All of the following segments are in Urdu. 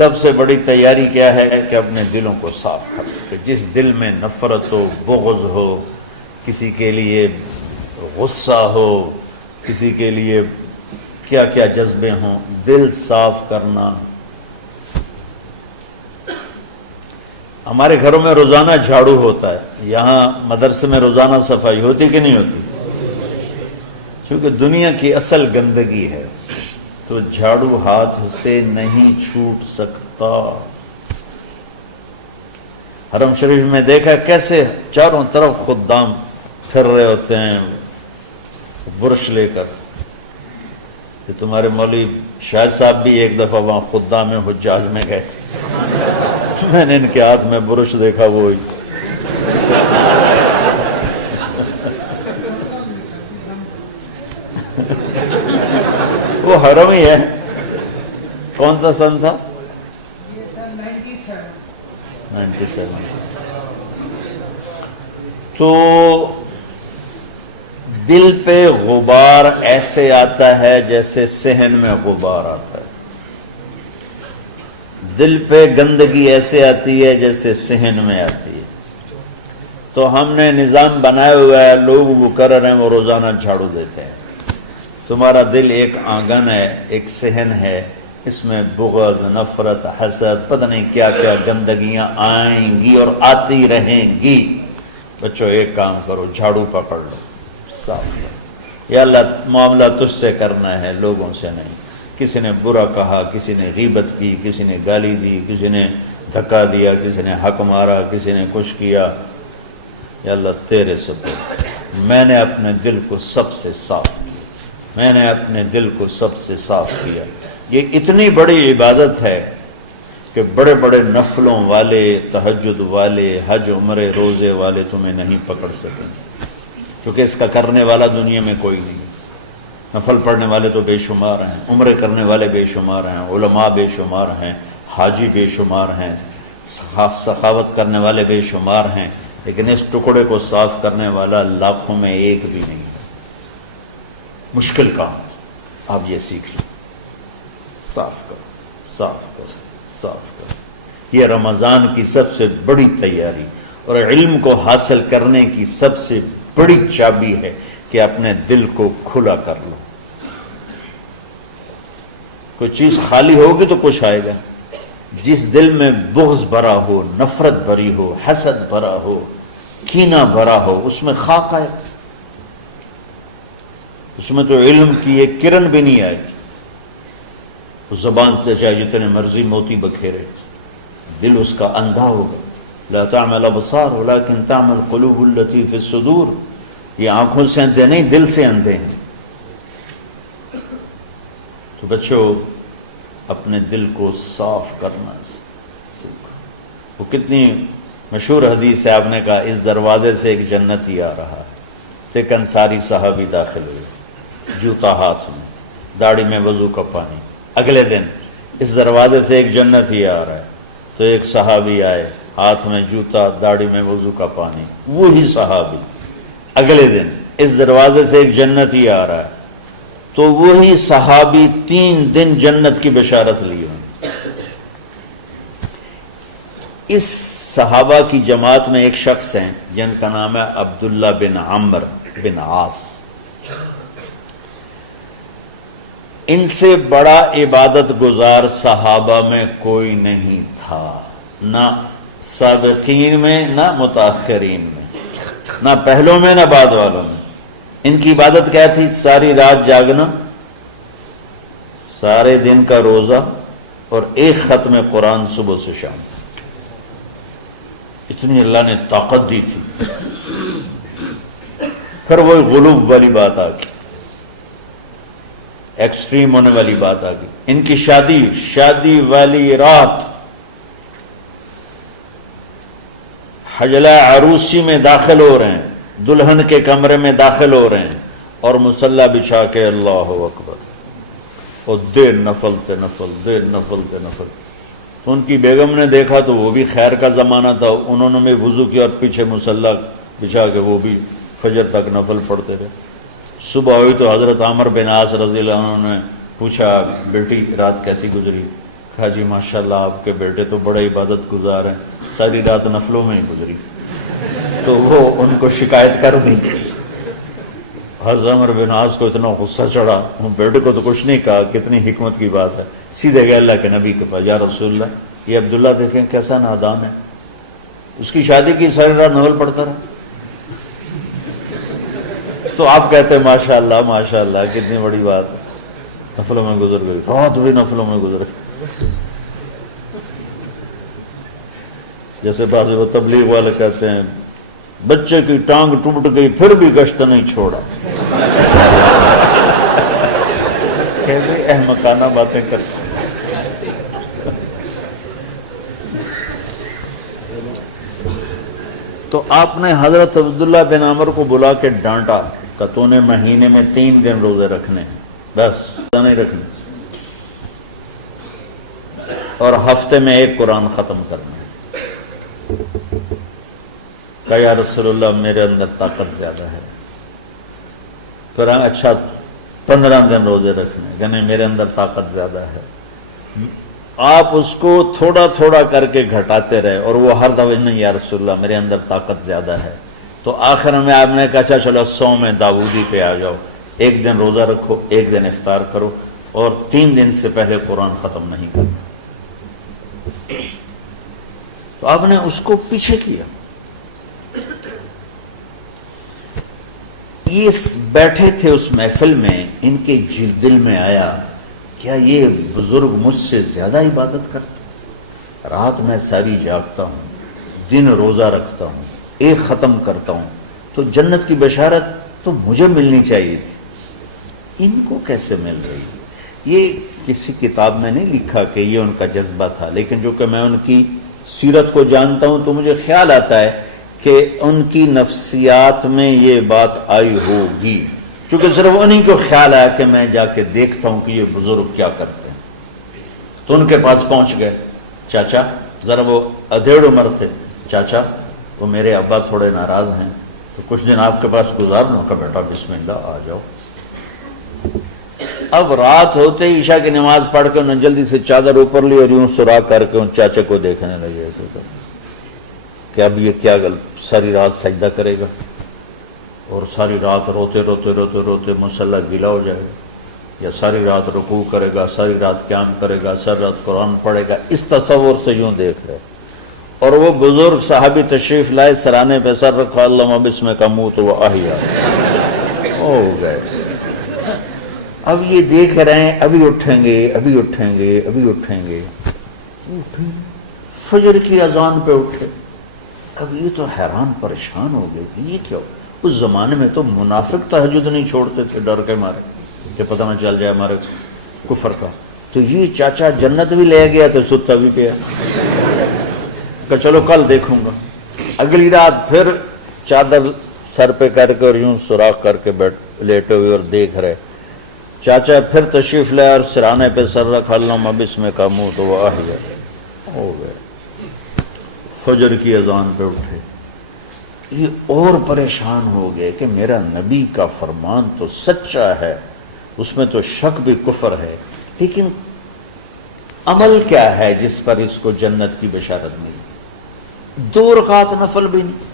سب سے بڑی تیاری کیا ہے کہ اپنے دلوں کو صاف کر لو، کہ جس دل میں نفرت ہو، بغض ہو، کسی کے لیے غصہ ہو، کسی کے لیے کیا کیا جذبے ہوں، دل صاف کرنا۔ ہمارے گھروں میں روزانہ جھاڑو ہوتا ہے، یہاں مدرسے میں روزانہ صفائی ہوتی کہ نہیں ہوتی؟ کیونکہ دنیا کی اصل گندگی ہے تو جھاڑو ہاتھ سے نہیں چھوٹ سکتا۔ حرم شریف میں دیکھا کیسے چاروں طرف خدام پھر رہے ہوتے ہیں برش لے کر۔ کہ تمہارے مولوی شاہد صاحب بھی ایک دفعہ وہاں خدام حجاج میں گئے تھے، میں نے ان کے ہاتھ میں برش دیکھا، وہی وہ حرم ہی ہے۔ کون سا سن تھا؟ 97۔ تو دل پہ غبار ایسے آتا ہے جیسے صحن میں غبار آتا ہے، دل پہ گندگی ایسے آتی ہے جیسے صحن میں آتی ہے۔ تو ہم نے نظام بنایا ہوا ہے، لوگ وہ کر رہے ہیں، وہ روزانہ جھاڑو دیتے ہیں۔ تمہارا دل ایک آنگن ہے، ایک صحن ہے، اس میں بغض، نفرت، حسد، پتہ نہیں کیا کیا گندگیاں آئیں گی اور آتی رہیں گی۔ بچوں ایک کام کرو، جھاڑو پکڑ لو، صاف کرو۔ یا اللہ معاملہ تجھ سے کرنا ہے، لوگوں سے نہیں۔ کسی نے برا کہا، کسی نے غیبت کی، کسی نے گالی دی، کسی نے دھکا دیا، کسی نے حق مارا، کسی نے کچھ کیا، یا اللہ تیرے سبب میں نے اپنے دل کو سب سے صاف کیا، میں نے اپنے دل کو سب سے صاف کیا۔ یہ اتنی بڑی عبادت ہے کہ بڑے بڑے نفلوں والے، تہجد والے، حج عمرے روزے والے تمہیں نہیں پکڑ سکیں گے، کیونکہ اس کا کرنے والا دنیا میں کوئی نہیں۔ نفل پڑھنے والے تو بے شمار ہیں، عمرے کرنے والے بے شمار ہیں، علماء بے شمار ہیں، حاجی بے شمار ہیں، سخاوت کرنے والے بے شمار ہیں، لیکن اس ٹکڑے کو صاف کرنے والا لاکھوں میں ایک بھی نہیں۔ مشکل کام، آپ یہ سیکھ لیں، صاف کرو، صاف کرو، صاف کرو۔ یہ رمضان کی سب سے بڑی تیاری اور علم کو حاصل کرنے کی سب سے بڑی چابی ہے کہ اپنے دل کو کھلا کر لو۔ کوئی چیز خالی ہوگی تو کچھ آئے گا۔ جس دل میں بغض بھرا ہو، نفرت بھری ہو، حسد بھرا ہو، کینہ بھرا ہو، اس میں خاک آئے گا، اس میں تو علم کی ایک کرن بھی نہیں آئے گی۔ اس زبان سے چاہے جتنے مرضی موتی بکھیرے، دل اس کا اندھا ہوگا۔ لا تعمل ابصار ولكن تعمل القلوب التي في الصدور۔ یہ آنکھوں سے اندھے نہیں، دل سے اندھے ہیں۔ تو بچوں اپنے دل کو صاف کرنا سیکھو۔ وہ کتنی مشہور حدیث ہے، آپ نے کہا اس دروازے سے ایک جنتی آ رہا ہے۔ ایک انصاری صحابی داخل ہوئے، جوتا ہاتھ میں، داڑھی میں وضو کا پانی۔ اگلے دن اس دروازے سے ایک جنتی آ رہا ہے، تو ایک صحابی آئے، ہاتھ میں جوتا، داڑھی میں وضو کا پانی، وہی صحابی۔ اگلے دن اس دروازے سے ایک جنتی آ رہا ہے، تو وہی صحابی 3 دن جنت کی بشارت لی ہوئی۔ اس صحابہ کی جماعت میں ایک شخص ہیں جن کا نام ہے عبداللہ بن عمرو بن عاص۔ ان سے بڑا عبادت گزار صحابہ میں کوئی نہیں تھا، نہ سابقین میں نہ متاخرین میں، نہ پہلوں میں نہ بعد والوں میں۔ ان کی عبادت کیا تھی؟ ساری رات جاگنا، سارے دن کا روزہ، اور ایک ختم قرآن صبح سے شام۔ اتنی اللہ نے طاقت دی تھی۔ پھر وہی غلوب والی بات آ گئی، ایکسٹریم ہونے والی بات آ گئی۔ ان کی شادی والی رات حجلہ عروسی میں داخل ہو رہے ہیں، دلہن کے کمرے میں داخل ہو رہے ہیں، اور مصلی بچھا کے اللہ اکبر، اور دیر نفل تے نفل، دیر نفل تے نفل۔ تو ان کی بیگم نے دیکھا تو وہ بھی خیر کا زمانہ تھا، انہوں نے بھی وضو کیا اور پیچھے مصلی بچھا کے وہ بھی فجر تک نفل پڑھتے رہے۔ صبح ہوئی تو حضرت عمر بن عاص رضی اللہ عنہ نے پوچھا، بیٹی رات کیسی گزری؟ کہا جی ماشاءاللہ آپ کے بیٹے تو بڑے عبادت گزار ہیں، ساری رات نفلوں میں ہی گزری۔ تو وہ ان کو شکایت کر دی۔ حضرت عمر بن عاص کو اتنا غصہ چڑھا، وہ بیٹے کو تو کچھ نہیں کہا، کتنی حکمت کی بات ہے، سیدھے گئے اللہ کے نبی کے پاس، یا رسول اللہ یہ عبداللہ دیکھیں کیسا نادان ہے، اس کی شادی کی ساری رات نفل پڑھتا رہا۔ تو آپ کہتے ہیں ماشاءاللہ ماشاءاللہ کتنی بڑی بات ہے، نفلوں میں گزر گئی، رات بھی نفلوں میں گزر گئی۔ جیسے بعض وہ تبلیغ والے کہتے ہیں بچے کی ٹانگ ٹوٹ گئی پھر بھی گشت نہیں چھوڑا۔ کیسے احمقانہ باتیں کرتے ہیں۔ تو آپ نے حضرت عبداللہ بن عمر کو بلا کے ڈانٹا کہ تو نے مہینے میں 3 دن روزے رکھنے ہیں، بس نہیں رکھنے، اور ہفتے میں 1 قرآن ختم کرنا ہے۔ کہا یا رسول اللہ میرے اندر طاقت زیادہ ہے۔ پھر اچھا 15 دن روزے رکھنے، کہ نہیں میرے اندر طاقت زیادہ ہے۔ آپ اس کو تھوڑا تھوڑا کر کے گھٹاتے رہے، اور وہ ہر دفعہ نہیں یا رسول اللہ میرے اندر طاقت زیادہ ہے۔ تو آخر میں آپ نے کہا اچھا چلو 100 میں داؤدی پہ آ جاؤ، 1 دن روزہ رکھو، 1 دن افطار کرو، اور 3 دن سے پہلے قرآن ختم نہیں کرنا۔ تو آپ نے اس کو پیچھے کیا۔ یہ بیٹھے تھے اس محفل میں، ان کے دل میں آیا کیا یہ بزرگ مجھ سے زیادہ عبادت کرتے، رات میں ساری جاگتا ہوں، دن روزہ رکھتا ہوں، 1 ختم کرتا ہوں، تو جنت کی بشارت تو مجھے ملنی چاہیے تھی، ان کو کیسے مل رہی ہے؟ یہ کسی کتاب میں نہیں لکھا کہ یہ ان کا جذبہ تھا، لیکن جو کہ میں ان کی سیرت کو جانتا ہوں تو مجھے خیال آتا ہے کہ ان کی نفسیات میں یہ بات آئی ہوگی، چونکہ صرف انہی کو خیال آیا کہ میں جا کے دیکھتا ہوں کہ یہ بزرگ کیا کرتے ہیں۔ تو ان کے پاس پہنچ گئے، چاچا ذرا، وہ ادھیڑ عمر تھے، چاچا وہ میرے ابا تھوڑے ناراض ہیں تو کچھ دن آپ کے پاس گزار لوں۔ کا بیٹا بسم اللہ آ جاؤ۔ اب رات ہوتے ہی عشاء کی نماز پڑھ کے انہوں نے جلدی سے چادر اوپر لی اور یوں سراغ کر کے ان چاچے کو دیکھنے لگے کہ اب یہ کیا ساری رات سجدہ کرے گا، اور ساری رات روتے روتے روتے روتے مصلی گیلا ہو جائے گا، یا ساری رات رکوع کرے گا، ساری رات قیام کرے گا، ساری رات قرآن پڑھے گا، اس تصور سے یوں دیکھ رہے۔ اور وہ بزرگ صحابی تشریف لائے، سرانے پہ سر رکھا، اللہم بسمک اموت و احیا، ہو گئے۔ اب یہ دیکھ رہے ہیں ابھی اٹھیں گے، ابھی اٹھیں گے، ابھی اٹھیں گے، فجر کی اذان پہ اٹھے۔ اب یہ تو حیران پریشان ہو گئے کہ یہ کیا ہو؟ اس زمانے میں تو منافق تہجد نہیں چھوڑتے تھے ڈر کے مارے کہ پتہ نہ چل جائے ہمارے کفر کا۔ تو یہ چاچا جنت بھی لے گیا تو ستا بھی پیا کہ چلو کل دیکھوں گا۔ اگلی رات پھر چادر سر پہ کر کے اور یوں سوراخ کر کے لیٹے ہوئے اور دیکھ رہے۔ چاچا پھر تشریف لائے اور سرانے پہ سر رکھا، اللہم بسمک اموت و احیا، ہو گئے۔ فجر کی اذان پہ اٹھے، یہ اور پریشان ہو گئے کہ میرا نبی کا فرمان تو سچا ہے، اس میں تو شک بھی کفر ہے، لیکن عمل کیا ہے جس پر اس کو جنت کی بشارت ملی؟ 2 رکعت نفل بھی نہیں۔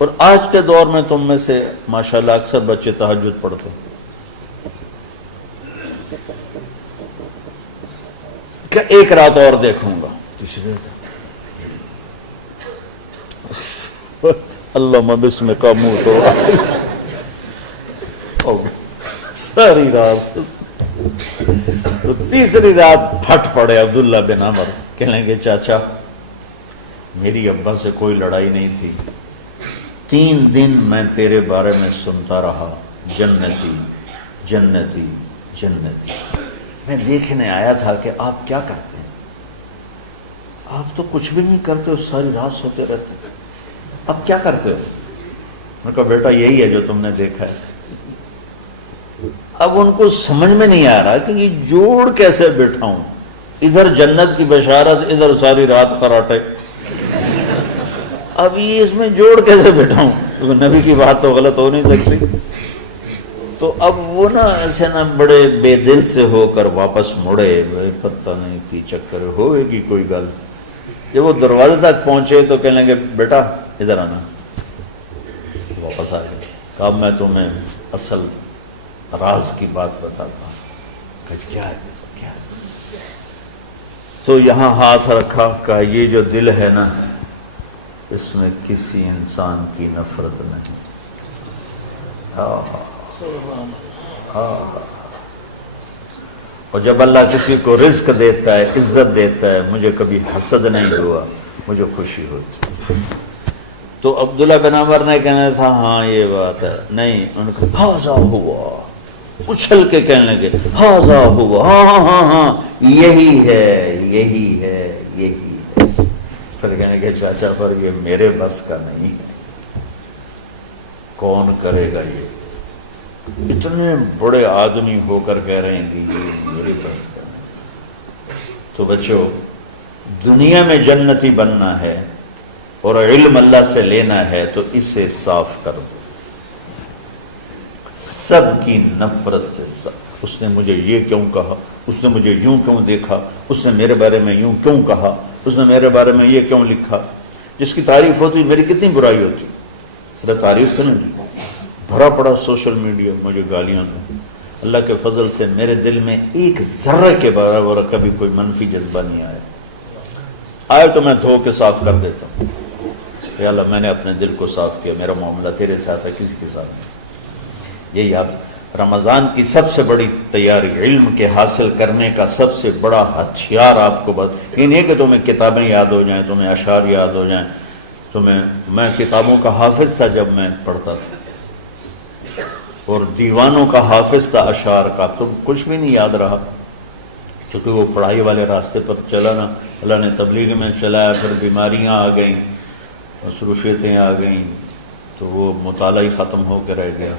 اور آج کے دور میں تم میں سے ماشاءاللہ اکثر بچے تہجد پڑھتے ہیں کہ 1 رات اور دیکھوں گا، تیسری رات اللہم بسمک اموت و احیا، ساری رات۔ تو تیسری رات پھٹ پڑے عبداللہ بن عمر، کہنے گے چاچا میری ابا سے کوئی لڑائی نہیں تھی، 3 دن میں تیرے بارے میں سنتا رہا، جنتی جنتی جنتی۔ میں دیکھنے آیا تھا کہ آپ کیا کرتے ہیں، آپ تو کچھ بھی نہیں کرتے ہو، ساری رات سوتے رہتے، اب کیا کرتے ہو؟ میں کہا بیٹا یہی ہے جو تم نے دیکھا ہے۔ اب ان کو سمجھ میں نہیں آ رہا کہ یہ جوڑ کیسے بٹھاؤں، ادھر جنت کی بشارت، ادھر ساری رات خراٹے، اب یہ اس میں جوڑ کیسے بٹھاؤں؟ نبی کی بات تو غلط ہو نہیں سکتی۔ تو اب وہ نا ایسے نا بڑے بے دل سے ہو کر واپس مڑے، پتہ نہیں کی چکر ہوئے گی کوئی گل۔ جب وہ دروازے تک پہنچے تو کہنے لگے بیٹا ادھر آنا، واپس آ گئے۔ اب میں تمہیں اصل راز کی بات بتاتا ہوں۔ کیا ہے کیا؟ تو یہاں ہاتھ رکھا، کہا یہ جو دل ہے نا اس میں کسی انسان کی نفرت نہیں۔ اور جب اللہ کسی کو رزق دیتا ہے، عزت دیتا ہے، مجھے کبھی حسد نہیں ہوا، مجھے خوشی ہوتی۔ تو عبداللہ بن عمر نے کہنا تھا ہاں یہ بات ہے، نہیں، ان کو ہاذا ہوا، اچھل کے کہنے لگے ہاذا ہوا، ہاں ہاں ہاں ہاں یہی ہے یہی ہے یہی ہے۔ پھر کہنے کہ چاچا پر یہ میرے بس کا نہیں ہے، کون کرے گا یہ؟ اتنے بڑے آدمی ہو کر کہہ رہے ہیں کہ یہ میرے بس کا نہیں۔ تو بچوں، دنیا میں جنتی بننا ہے اور علم اللہ سے لینا ہے تو اسے صاف کر دو، سب کی نفرت سے۔ سب، اس نے مجھے یہ کیوں کہا، اس نے مجھے یوں کیوں دیکھا، اس نے میرے بارے میں یوں کیوں کہا، اس نے میرے بارے میں یہ کیوں لکھا۔ جس کی تعریف ہوتی میری کتنی برائی ہوتی، صرف تعریف تو نہیں، بھرا پڑا سوشل میڈیا مجھے گالیاں دیں۔ اللہ کے فضل سے میرے دل میں ایک ذرہ کے برابر کبھی کوئی منفی جذبہ نہیں آیا، آئے تو میں دھو کے صاف کر دیتا ہوں۔ یا اللہ میں نے اپنے دل کو صاف کیا، میرا معاملہ تیرے ساتھ ہے، کسی کے ساتھ نہیں۔ یہی آپ رمضان کی سب سے بڑی تیاری، علم کے حاصل کرنے کا سب سے بڑا ہتھیار آپ کو بات یہ نہیں کہ تمہیں کتابیں یاد ہو جائیں، تمہیں اشعار یاد ہو جائیں، میں کتابوں کا حافظ تھا جب میں پڑھتا تھا، اور دیوانوں کا حافظ تھا اشعار کا، تو کچھ بھی نہیں یاد رہا، کیونکہ وہ پڑھائی والے راستے پر چلا نا، اللہ نے تبلیغ میں چلایا، پھر بیماریاں آ گئیں، مصروفیتیں آ گئیں، تو وہ مطالعہ ہی ختم ہو کے رہ گیا۔